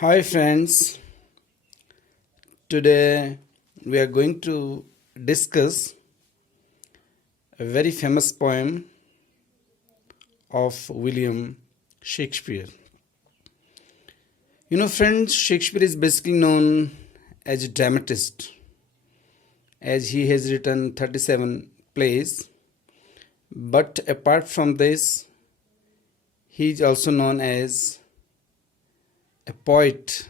Hi friends, today we are going to discuss a very famous poem of William Shakespeare. You know friends, Shakespeare is basically known as a dramatist as he has written 37 plays, but apart from this, he is also known as a poet,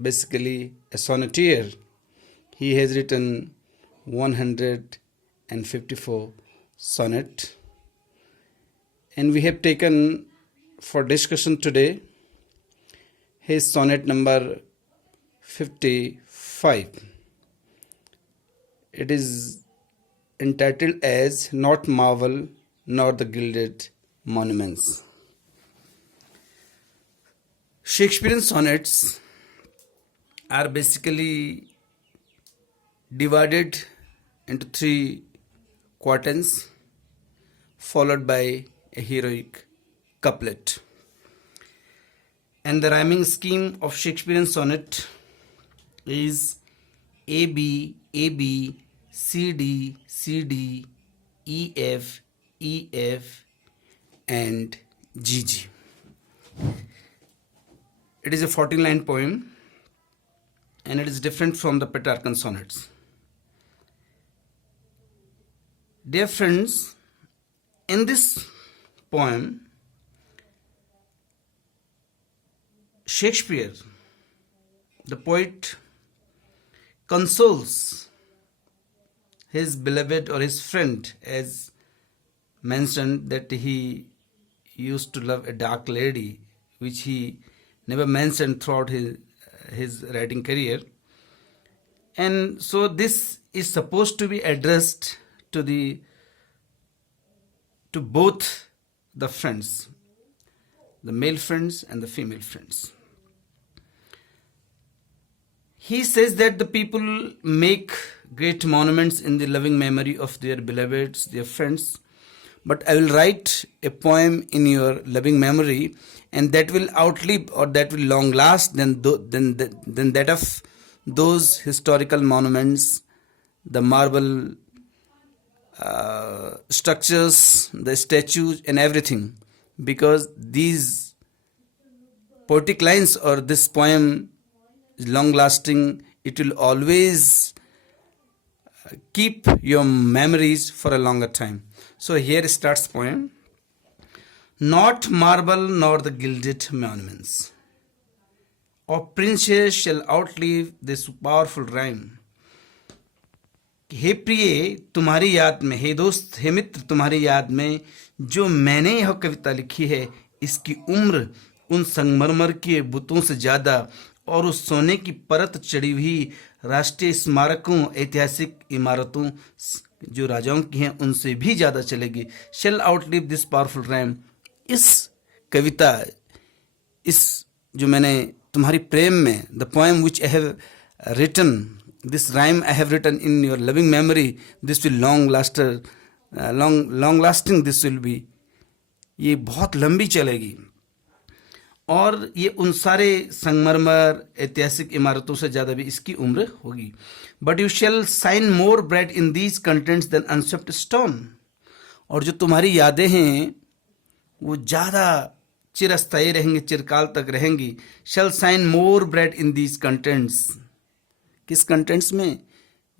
basically a sonneteer. He has written 154 sonnet, and we have taken for discussion today his sonnet number 55. It is entitled as Not Marble Nor the Gilded Monuments. Shakespearean sonnets are basically divided into three quatrains followed by a heroic couplet. And the rhyming scheme of Shakespearean sonnet is AB, AB, CD, CD, EF, EF, and GG. It is a 14-line poem and it is different from the Petrarchan sonnets. Dear friends, in this poem, Shakespeare, the poet, consoles his beloved or his friend, as mentioned that he used to love a dark lady, which he never mentioned throughout his writing career. And so this is supposed to be addressed to both the friends, the male friends and the female friends. He says that the people make great monuments in the loving memory of their beloveds, their friends, but I will write a poem in your loving memory, and that will outlive or that will long last than that of those historical monuments, the marble structures, the statues and everything, because these poetic lines or this poem is long lasting. It will always keep your memories for a longer time. So here starts poem. Not marble nor the gilded monuments of princes shall outlive this powerful rhyme. हे प्रिय तुम्हारी याद में, हे दोस्त, हे मित्र तुम्हारी याद में जो मैंने यह कविता लिखी है, इसकी उम्र उन संगमरमर के बुतों से ज्यादा और उस सोने की परत चढ़ी हुई राष्ट्रीय स्मारकों, ऐतिहासिक इमारतों जो राजाओं की हैं उनसे भी ज्यादा चलेगी. Shall outlive this powerful rhyme. इस कविता, इस जो मैंने तुम्हारी प्रेम में, the poem which I have written, this rhyme I have written in your loving memory, this will long lasting, this will be, ये बहुत लंबी चलेगी और ये उन सारे संगमरमर ऐतिहासिक इमारतों से ज्यादा भी इसकी उम्र होगी. But you shall shine more bright in these contents than unswept stone. और जो तुम्हारी यादें हैं वो ज्यादा चिरस्थायी रहेंगी, चिरकाल तक रहेंगी. Shall shine more bright in these contents. किस कंटेंट्स में?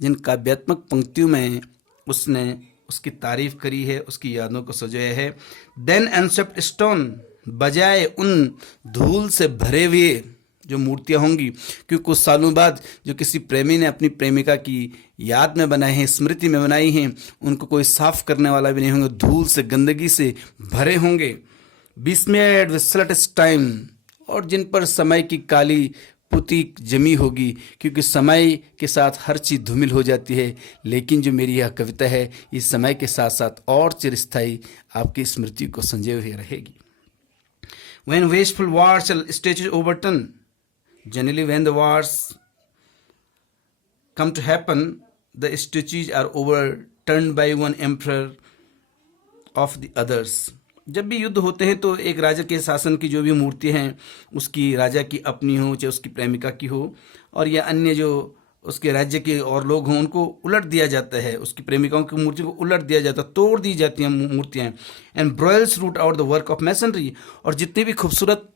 जिन काव्यात्मक पंक्तियों में उसने उसकी तारीफ करी है, उसकी यादों को सजाया है. देन अनस्वेप्ट स्टोन, बजाय उन धूल से भरे हुए जो मूर्तियां होंगी, क्योंकि कुछ सालों बाद जो किसी प्रेमी ने अपनी प्रेमिका की याद में बनाए हैं, स्मृति में बनाई हैं, उनको कोई साफ करने वाला भी नहीं होंगे, धूल से, गंदगी से भरे होंगे. बिस्मेड विद स्लटस टाइम, और जिन पर समय की काली पुती जमी होगी, क्योंकि समय के साथ हर चीज धूमिल हो जाती है, लेकिन जो मेरी यह कविता है इस समय के साथ साथ और चिरस्थायी आपकी स्मृति को संजोए हुए रहेगी. When wasteful wars shall statues overturn, generally when the wars come to happen, the statues are overturned by one emperor of the others. जब भी युद्ध होते हैं तो एक राजा के शासन की जो भी मूर्ति हैं उसकी राजा की अपनी हो चाहे उसकी प्रेमिका की हो और या अन्य जो उसके राज्य के और लोग हों उनको उलट दिया जाता है, उसकी प्रेमिकाओं की मूर्ति को उलट दिया जाता है, तोड़ दी जाती हैं मूर्तियाँ। And broils root out the work of masonry, और जितनी भी खूबसूरत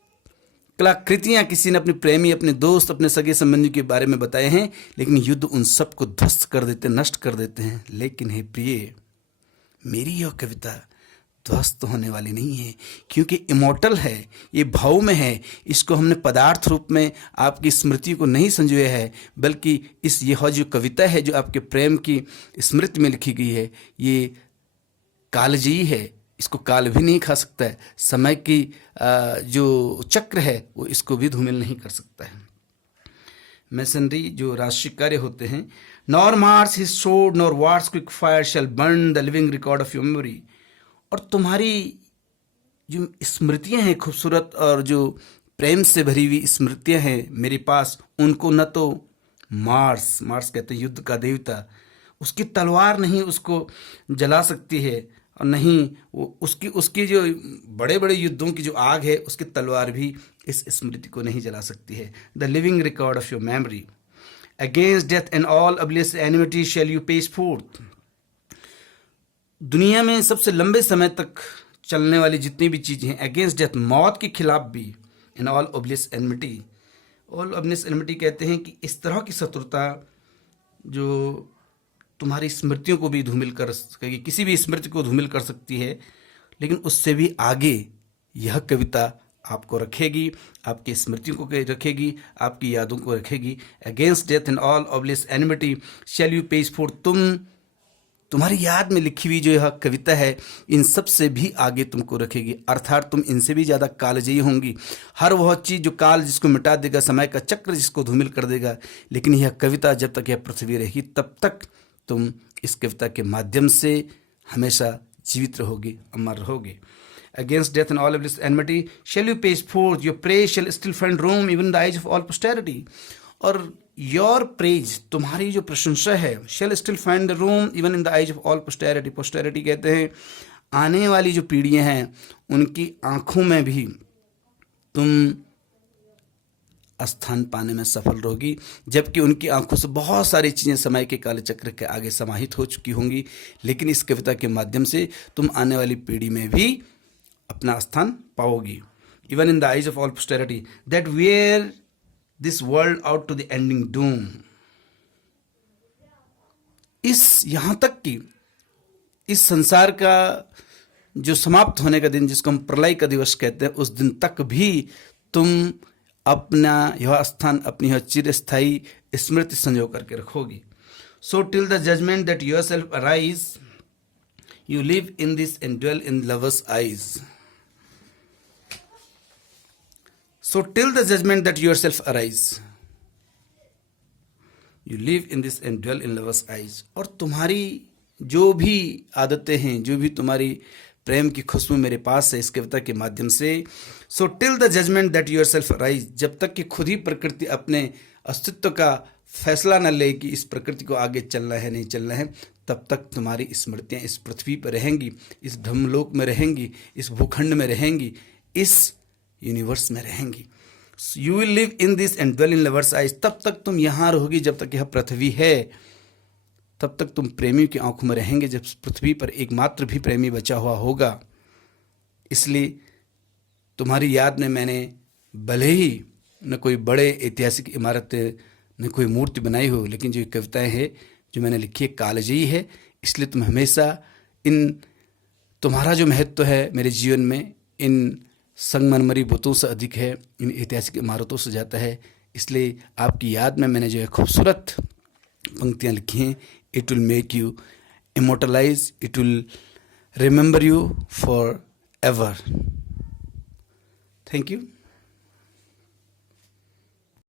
कलाकृतियाँ किसी ने अपने प्रेमी, अपने दोस्त, अपने सगे संबंधी के बारे में बताए हैं, लेकिन युद्ध उन सबको ध्वस्त कर देते, नष्ट कर देते हैं। लेकिन हे प्रिय, मेरी यह कविता ध्वस्त होने वाली नहीं है, क्योंकि इमोर्टल है, ये भाव में है। इसको हमने पदार्थ रूप में आपकी स्मृति को नहीं संजोया है, बल्कि यह जो कविता है जो आपके प्रेम की स्मृति में लिखी गई है, ये कालजयी है, इसको काल भी नहीं खा सकता है। समय की जो चक्र है वो इसको भी धूमिल नहीं कर सकता है। मैसनरी जो राष्ट्रीय कार्य होते हैं, nor Mars his sword nor wars quick fire shall burn the living record of your memory, और तुम्हारी जो स्मृतियां हैं खूबसूरत और जो प्रेम से भरी हुई स्मृतियां हैं मेरे पास, उनको न तो मार्स कहते हैं युद्ध का देवता, उसकी तलवार नहीं उसको जला सकती है, और नहीं वो उसकी जो बड़े बड़े युद्धों की जो आग है उसकी तलवार भी इस स्मृति को नहीं जला सकती है। The living record of your memory, against death and all oblivious enmity shall you pace forth, दुनिया में सबसे लंबे समय तक चलने वाली जितनी भी चीज़ें हैं, अगेंस्ट डेथ, मौत के खिलाफ भी, in all oblivious एनिमिटी, all oblivious एनिमिटी कहते हैं कि इस तरह की शत्रुता जो तुम्हारी स्मृतियों को भी धूमिल कर सकेगी, किसी भी स्मृति को धूमिल कर सकती है, लेकिन उससे भी आगे यह कविता आपको रखेगी, आपकी स्मृतियों को रखेगी, आपकी यादों को रखेगी। Against death and all oblivious enmity shall you pace forth, तुम्हारी याद में लिखी हुई जो यह कविता है इन सब से भी आगे तुमको रखेगी, अर्थात तुम इनसे भी ज़्यादा कालजयी होंगी। हर वह चीज़ जो काल जिसको मिटा देगा, समय का चक्र जिसको धूमिल कर देगा, लेकिन यह कविता जब तक यह पृथ्वी रहेगी तब तक तुम इस कविता के माध्यम से हमेशा जीवित रहोगे, अमर रहोगे। Against death and all of this enmity shall you pace forth, your praise shall still find room even in the eyes of all posterity, और योर प्रेज, तुम्हारी जो प्रशंसा है, shall still find the room even in the eyes of all posterity, posterity कहते हैं आने वाली जो पीढ़ियां हैं उनकी आंखों में भी तुम स्थान पाने में सफल रहोगी, जबकि उनकी आंखों से बहुत सारी चीज़ें समय के काले चक्र के आगे समाहित हो चुकी होंगी, लेकिन इस कविता के माध्यम से तुम आने वाली पीढ़ी में भी अपना स्थान पाओगी। Even in the eyes of all posterity that wear this world out to the ending doom, इस यहाँ तक कि इस संसार का जो समाप्त होने का दिन, जिसको हम प्रलय का दिवस कहते हैं, उस दिन तक भी तुम अपना यह स्थान, अपनी यह चिरस्थायी स्मृति संजो करके रखोगी। So till the judgement that yourself arise you live in this and dwell in lovers eyes. So till the judgment that yourself arise, you live in this and dwell in lover's eyes, और तुम्हारी जो भी आदतें हैं, जो भी तुम्हारी प्रेम की खुशबू मेरे पास है इस कविता के माध्यम से। So till the judgment that yourself arise, जब तक कि खुद ही प्रकृति अपने अस्तित्व का फैसला न ले कि इस प्रकृति को आगे चलना है नहीं चलना है, तब तक तुम्हारी स्मृतियाँ इस पृथ्वी पर रहेंगी, इस ब्रह्मलोक में रहेंगी, इस भूखंड में रहेंगी, इस यूनिवर्स में रहेंगी। You will live in this and dwell in lovers eyes, तब तक तुम यहाँ रहोगी जब तक यह पृथ्वी है, तब तक तुम प्रेमियों की आंखों में रहेंगे, जब पृथ्वी पर एकमात्र भी प्रेमी बचा हुआ होगा। इसलिए तुम्हारी याद में मैंने भले ही न कोई बड़े ऐतिहासिक इमारतें, न कोई मूर्ति बनाई हो, लेकिन जो कविताएं हैं जो मैंने लिखी है कालजयी है, इसलिए तुम हमेशा तुम्हारा जो महत्व है मेरे जीवन में इन संगमरमरी बुतों से अधिक है, इन ऐतिहासिक इमारतों से जाता है। इसलिए आपकी याद में मैंने जो है खूबसूरत पंक्तियाँ लिखी हैं, it will make you immortalise, it will remember you forever. Thank you.